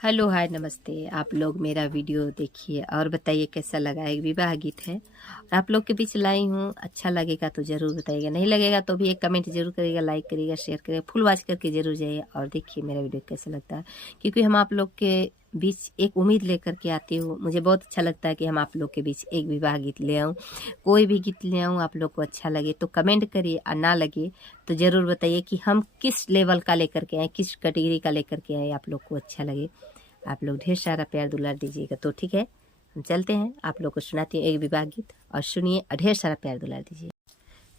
Hello hi नमस्ते। आप लोग मेरा वीडियो देखिए और बताइए कैसा लगा। एक विवाह गीत है और आप लोग के बीच लाई हूँ। अच्छा लगेगा तो ज़रूर बताइएगा, नहीं लगेगा तो भी एक कमेंट जरूर करिएगा, लाइक करिएगा, शेयर करिएगा, फुल वॉच करके जरूर जाइए और देखिए मेरा वीडियो कैसा लगता है। क्योंकि हम आप लोग के बीच एक उम्मीद लेकर के आती हूँ। मुझे बहुत अच्छा लगता है कि हम आप लोग के बीच एक विवाह गीत ले आऊँ। कोई भी गीत ले आऊँ आप लोग को अच्छा लगे तो कमेंट करिए, और ना लगे तो ज़रूर बताइए कि हम किस लेवल का लेकर के आए, किस कैटेगरी का लेकर के आए, आप लोग को अच्छा लगे। आप लोग ढेर सारा प्यार दुलार दीजिएगा तो ठीक है। हम चलते हैं, आप लोग को सुनाते हैं एक विवाह गीत और सुनिए और ढेर सारा प्यार दुलार दीजिए।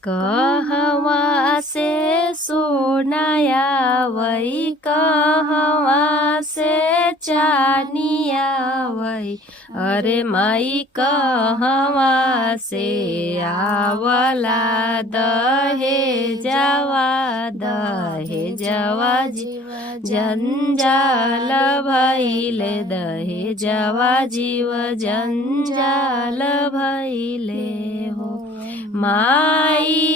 कहवा से सोनाया वही, कहवा से चानिया वही, अरे माई कहवा से आवला दहे जवा जीव जंजाल भइले, दहे जवा जीव जंजाल भइले हो। माई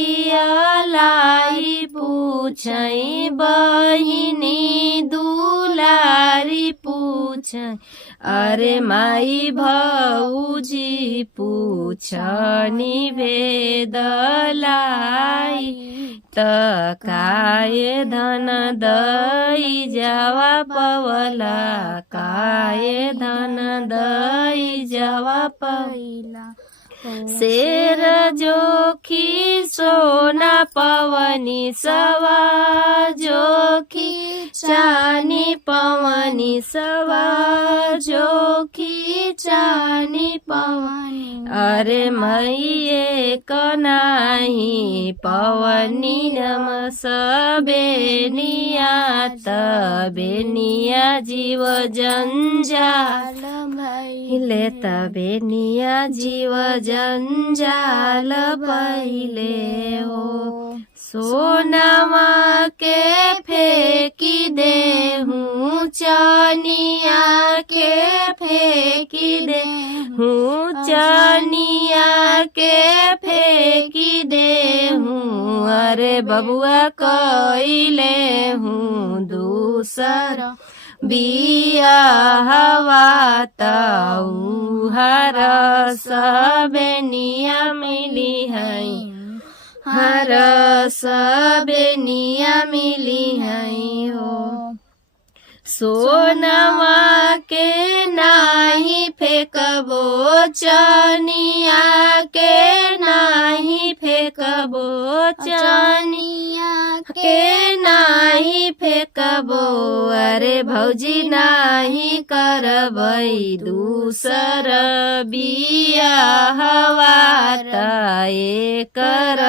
लाई पूछई बहिनी दुलारी पूछई, अरे माई भौजी पूछनी भेद लाई, काय धन दई जवा पवला, काय धन दई जवा पवला। शेर जोखी सोना पवनी सवा, जोखी चानी पवनी सवा, जोखी चानी पवनी, अरे मैये कनाही पवनी नम सबेनिया, तबेनिया जीव जंजाल भइले, तबेनिया जीव जंजाल भइले हो। सोनामा के फेंकी देहूँ, चानिया के फेंकी देहूँ, चानिया के फेंकी देहूँ, अरे बबुआ कइले हूँ दूसरा बिया हवा ताऊ हर सबेनिया मिली है, हर सबेनिया मिली है हो। सोनवा के नाही फेंकबो, चानिया के नाही फेंकबो, चानिया के नाही फेंकबो, अरे भौजी नाही करबई दूसर बिया हवा, कर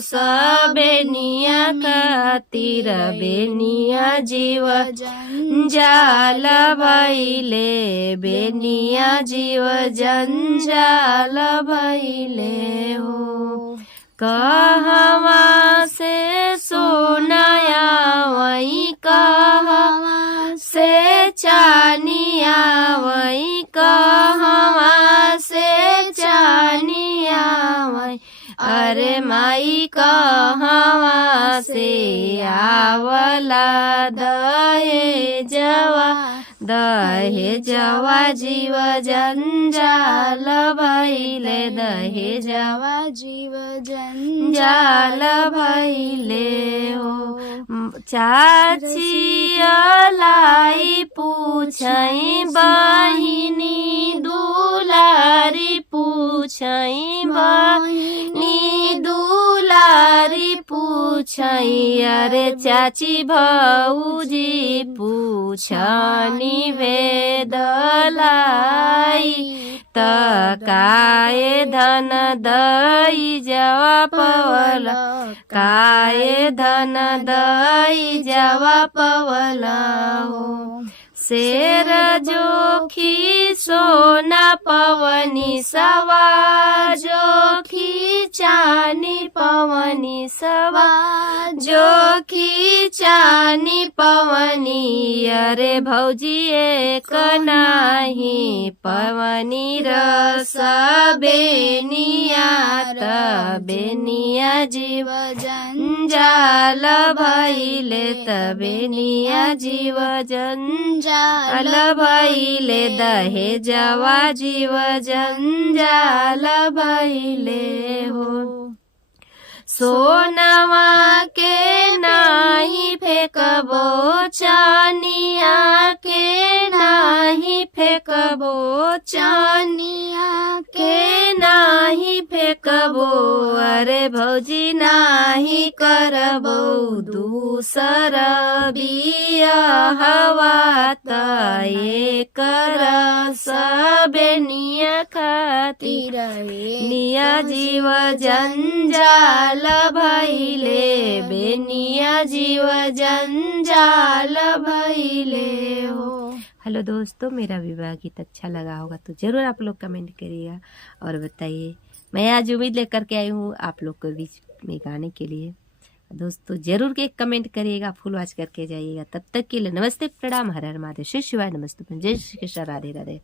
सबेनिया खातिर बेनिया जीव जंजाल भइले, बेनिया जीव जंजाल भइले हो। कहवा से सोनाया वही, कहवा से चानिया वही, कहवा से चानिया वही, अरे माई कहवा से आवला दहे जवा जीव जंजाल भइले, दहे जवा जीव जंजाल भइले हो। चाची लाई पूछई बहिनी दुलारी पूछई, बहिनी दुलारी पूछई, अरे चाची भौजी पूछनी भेद लाई, काय धन दई जवा पवला, काय धन दई जवा पवला हो। शेर जोखी सोना पवनी सवा, जोखी चानी पवनी सवा, जोखी चानी पवनी, अरे भौजी एक नाही पवनी रस बेनिया, तबेनिया जीव जंजाल भइले, तबेनिया जीव जंजाल जंजाल भइले, दहेजवा जीव जंजाल भइले हो। सोनवा के नाही फेंकबो, चानिया के नाही फेंकबो, चानिया के नाही फेंकबो। अरे भौजी नाही करबो दूसर बियाहवा, त एकर सबे निया खातिर निया जीव जंजाल भइले, बेनिया जीव जंजाल भइले हो। हेलो दोस्तों, मेरा विवाह गीत अच्छा लगा होगा तो ज़रूर आप लोग कमेंट करिएगा और बताइए। मैं आज उम्मीद लेकर के आई हूँ आप लोग के बीच में गाने के लिए। दोस्तों ज़रूर के कमेंट करिएगा, फुल वॉच करके जाइएगा। तब तक के लिए नमस्ते, प्रणाम, हर हर महादेव, शिव शिवाय, नमस्ते, जय श्री कृष्ण, राधे राधे।